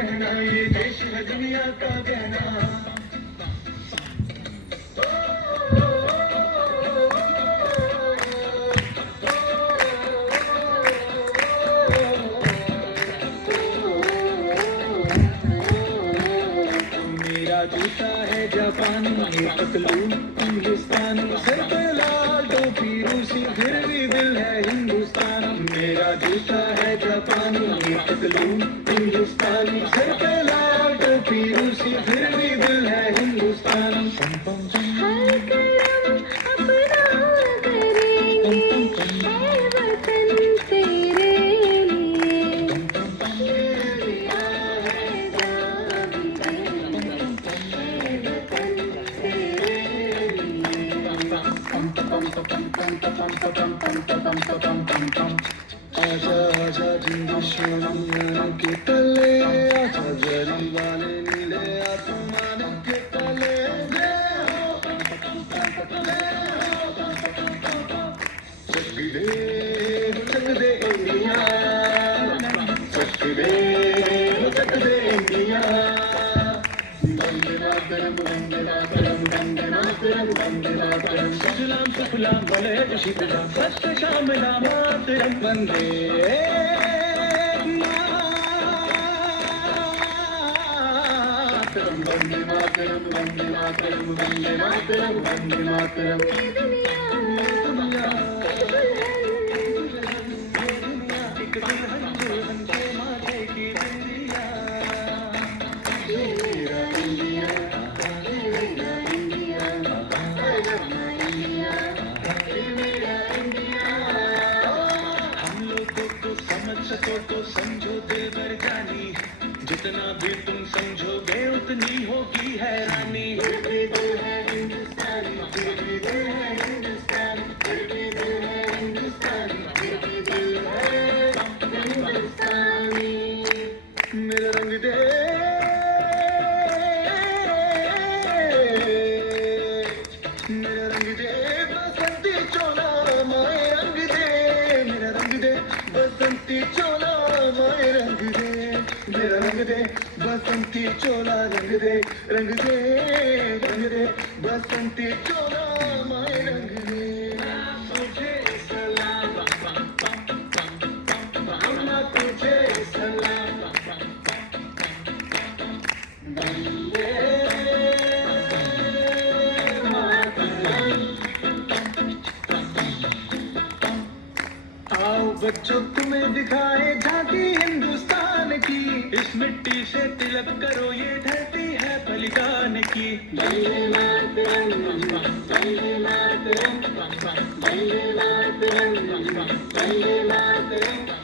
कहना, ये देश है दुनिया का कहना। मेरा जूता है जापानी, ये पतलून हिंदुस्तानी, सर पे लाल टोपी रूसी, फिर भी दिल है हिंदुस्तानी। मेरा जूता है जापानी, ये पतलून हिंदुस्तानी, सर पे लाल टोपी रूसी, फिर भी दिल है हिंदुस्तानी। हर कदम अपना करेंगे, है वतन तेरे लिए। दिया है जान भी देंगे, है वतन तेरे आजा आजा जिन दुश्मनों के तले, आजा जरी वाले नीले आसमान के तले। चक दे इंडिया, चक दे इंडिया। वंदे मातरम, वंदे मातरम, वंदे मातरम, वंदे मातरम। सुजलाम सुफलाम मलयज शीतलाम, सत्य श्यामलाम मातरम। वंदे मातरम, वंदे मातरम, वंदे मातरम, वंदे मातरम, वंदे मातरम। एक दुल्हन दुल्हन के माथे की बिंदिया। मेरा इंडिया, मेरा इंडिया, मेरा इंडिया। हम लोगों को समझ सको तो समझो दिल भर जानी, जितना भी तुम समझोगे उतनी होगी हैरानी। फिर भी दिल है हिंदुस्तानी, फिर भी दिल है हिंदुस्तानी, फिर भी दिल है हिंदुस्तानी, फिर भी दिल है हिंदुस्तानी। मेरा रंग दे, मेरा रंग दे बसंती चोला, माए रंग दे। मेरा रंग दे बसंती चोला, माए रंग दे। मेरा रंग दे बसंती चोला, रंग दे, रंग दे, रंग दे बसंती चोला, माए रंग दे। तुझे सलाम, अम्मा तुझे सलाम। वंदे आओ बच्चों तुम्हें दिखाए झांकी हिंदुस्तान की, इस मिट्टी से तिलक करो ये धरती है बलिदान की। वंदे मातरम, वंदे मातरम, वंदे मातरम, वंदे मातरम।